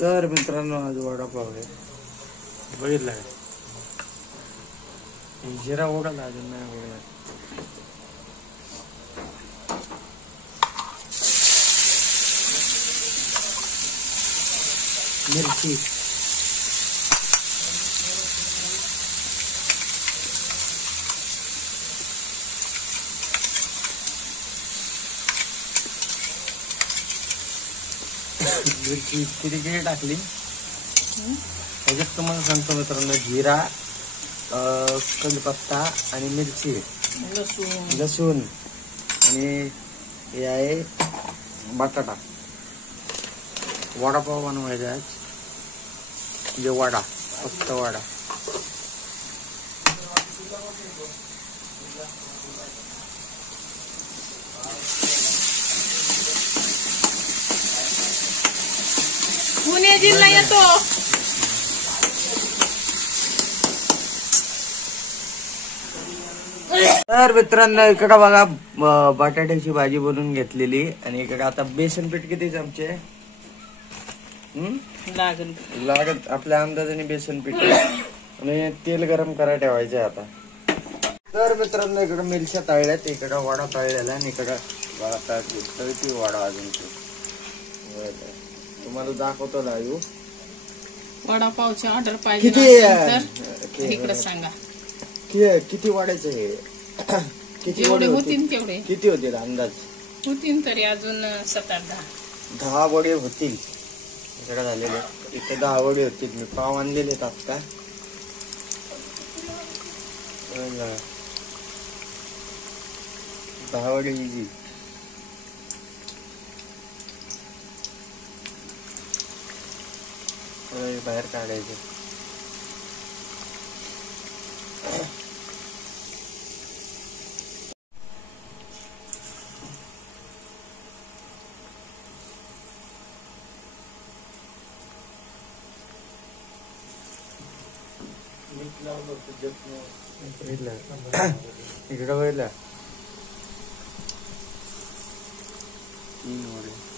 तर मित्रांनो आज वडापाव आहे, बघितलं का? जिरा ओढाला अजून नाही ओढला. मिरची मिरची किती किती टाकली ह्याच्यात तुम्हाला सांगतो मित्रांनो. जिरा, कढीपत्ता आणि मिरची, लसूण आणि हे आहे बटाटा. वडापाव बनवायचा आज, म्हणजे वडा, फक्त वडा. पुणे जिल्हा येतो. तर मित्रांनो इकडं बघा बटाट्याची भाजी बनवून घेतलेली आणि इकडे आता बेसन पीठ किती चमचे लागत आपल्या अंदाजाने बेसन पीठ आणि तेल गरम करायला ठेवायचं आहे आता. तर मित्रांनो इकडं मिरच्या तळल्यात, इकडं वडा तळलेला आणि इकडं तळती वडा अजून तुम्हाला दाखवतो लाईव्ह. वडापावची ऑर्डर पाहिजे इकडे सांगा. किती वाढायचं हे? किती जेवढे होतील तेवढे. किती होतील अंदाज? होतील तरी अजून 7-10 वडे होतील. इकडे झालेले इथे 10 वडे होतील. मी पाव आणलेले आता 10 वडे इझी. बाहेर काढायचे. इकडे बघितलं 3 वडे.